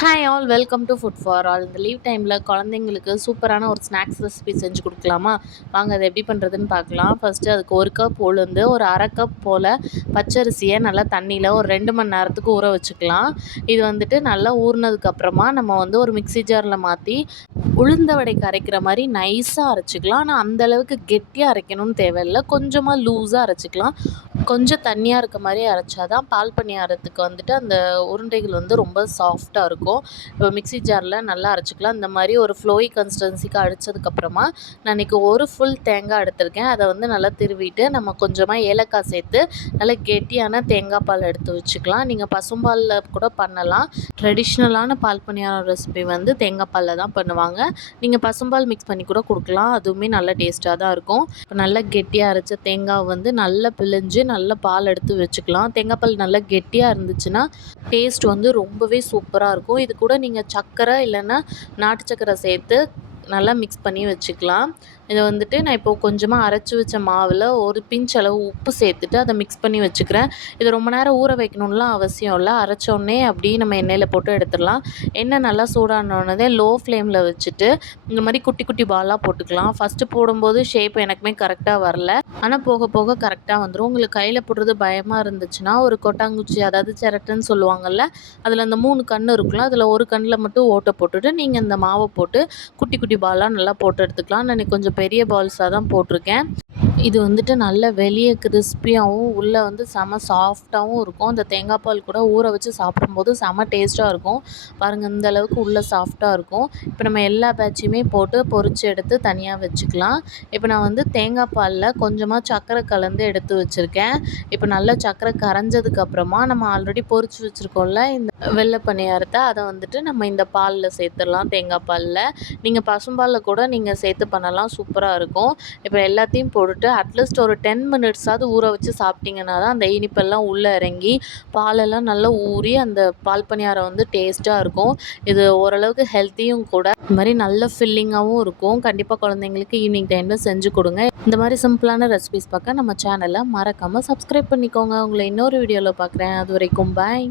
Hi all welcome to food for all. இந்த leave டைமில் குழந்தைங்களுக்கு சூப்பரான ஒரு ஸ்நாக்ஸ் ரெசிபி செஞ்சு கொடுக்கலாமா? வாங்க அதை எப்படி பண்ணுறதுன்னு பார்க்கலாம். ஃபஸ்ட்டு அதுக்கு 1 கப் உளுந்து, ஒரு 1/2 கப் போல் பச்சரிசியை நல்லா தண்ணியில் ஒரு 2 மணி நேரத்துக்கு ஊற வச்சுக்கலாம். இது வந்துட்டு நல்லா ஊறினதுக்கப்புறமா நம்ம வந்து ஒரு மிக்ஸி ஜாரில் மாற்றி உளுந்த வடைக்கு அரைக்கிற மாதிரி நைஸாக அரைச்சிக்கலாம். ஆனால் அந்தளவுக்கு கெட்டியாக அரைக்கணும்னு தேவையில்லை, கொஞ்சமாக லூஸாக அரைச்சிக்கலாம். கொஞ்சம் தண்ணியாக இருக்க மாதிரி அரைச்சா தான் பால் பணியாரத்துக்கு வந்துட்டு அந்த உருண்டைகள் வந்து ரொம்ப சாஃப்டாக இருக்கும். இப்போ மிக்ஸி ஜாரில் நல்லா அரைச்சிக்கலாம். இந்த மாதிரி ஒரு ஃப்ளோயி கன்சிஸ்டன்சிக்கு அடித்ததுக்கப்புறமா நான் இன்றைக்கி ஒரு ஃபுல் தேங்காய் எடுத்திருக்கேன். அதை வந்து நல்லா திருவிட்டு நம்ம கொஞ்சமாக ஏலக்காய் சேர்த்து நல்லா கெட்டியான தேங்காய் பால் எடுத்து வச்சுக்கலாம். நீங்கள் பசும்பாலில் கூட பண்ணலாம். ட்ரெடிஷ்னலான பால் பணியாரம் ரெசிபி வந்து தேங்காய் பாலில் தான் பண்ணுவாங்க. நீங்கள் பசும்பால் மிக்ஸ் பண்ணி கூட கொடுக்கலாம், அதுவுமே நல்ல டேஸ்ட்டாக தான் இருக்கும். இப்போ நல்லா கெட்டியாக அரைச்ச தேங்காய் வந்து நல்லா பிழிஞ்சு நல்ல பால் எடுத்து வச்சுக்கலாம். தேங்காய் பால் நல்லா கெட்டியாக இருந்துச்சுன்னா டேஸ்ட் வந்து ரொம்பவே சூப்பராக இருக்கும். இது கூட நீங்கள் சர்க்கரை இல்லைன்னா நாட்டு சர்க்கரை சேர்த்து நல்லா மிக்ஸ் பண்ணி வச்சுக்கலாம். இதை வந்துட்டு நான் இப்போது கொஞ்சமாக அரைச்சி வச்ச மாவில் ஒரு பிஞ்ச் அளவு உப்பு சேர்த்துட்டு அதை மிக்ஸ் பண்ணி வச்சுக்கிறேன். இது ரொம்ப நேரம் ஊற வைக்கணும்லாம் அவசியம் இல்லை. அரைச்சோடனே அப்படியே நம்ம எண்ணெயில் போட்டு எடுத்துடலாம். எண்ணெய் நல்லா சூடானோடனே லோ ஃப்ளேமில் வச்சுட்டு இந்த மாதிரி குட்டி குட்டி பாலாக போட்டுக்கலாம். ஃபஸ்ட்டு போடும்போது ஷேப் எனக்குமே கரெக்டாக வரல, ஆனால் போக போக கரெக்டாக வந்துடும். உங்களுக்கு கையில் போடுறது பயமாக இருந்துச்சுன்னா ஒரு கொட்டாங்குச்சி, அதாவது சிரட்டைன்னு சொல்லுவாங்கள்ல, அதில் அந்த 3 கண் இருக்குல்ல, அதில் ஒரு கண்ணில் மட்டும் ஓட்டை போட்டுட்டு நீங்கள் இந்த மாவை போட்டு குட்டி குட்டி பாலாக நல்லா போட்டு எடுத்துக்கலாம். நான் கொஞ்சம் பெரிய பால்ஸாக தான் போட்டிருக்கேன். இது வந்துட்டு நல்ல வெளியே கிறிஸ்பியாகவும் உள்ளே வந்து செம சாஃப்டாகவும் இருக்கும். அந்த தேங்காய் பால் கூட ஊற வச்சு சாப்பிடும்போது செம டேஸ்ட்டாக இருக்கும். பாருங்கள், இந்த அளவுக்கு உள்ளே சாஃப்டாக இருக்கும். இப்போ நம்ம எல்லா பேட்சையுமே போட்டு பொரித்து எடுத்து தனியாக வச்சுக்கலாம். இப்போ நான் வந்து தேங்காய் பாலில் கொஞ்சமாக சர்க்கரை கலந்து எடுத்து வச்சுருக்கேன். இப்போ நல்லா சர்க்கரை கரைஞ்சதுக்கப்புறமா நம்ம ஆல்ரெடி பொரித்து வச்சுருக்கோம்ல இந்த வெள்ளை பணியாரத்தை, அதை வந்துட்டு நம்ம இந்த பாலில் சேர்த்துடலாம். தேங்காய் பாலில் நீங்கள் பசும்பாலில் கூட நீங்கள் சேர்த்து பண்ணலாம், சூப்பராக இருக்கும். இப்போ எல்லாத்தையும் போட்டுட்டு அட்லீஸ்ட் ஒரு 10 மினிட்ஸாவது ஊற வச்சு சாப்பிட்டிங்கன்னா தான் அந்த இனிப்பெல்லாம் உள்ளே இறங்கி பாலெல்லாம் நல்லா ஊறி அந்த பால் பணியாரம் வந்து டேஸ்ட்டாக இருக்கும். இது ஓரளவுக்கு ஹெல்த்தியும் கூட, இந்த மாதிரி நல்ல ஃபில்லிங்காகவும் இருக்கும். கண்டிப்பாக குழந்தைங்களுக்கு ஈவினிங் டைமில் செஞ்சு கொடுங்க. இந்த மாதிரி சிம்பிளான ரெசிபிஸ் பார்க்க நம்ம சேனலை மறக்காமல் சப்ஸ்கிரைப் பண்ணிக்கோங்க. உங்களை இன்னொரு வீடியோவில் பார்க்குறேன். அது வரைக்கும் பாய்.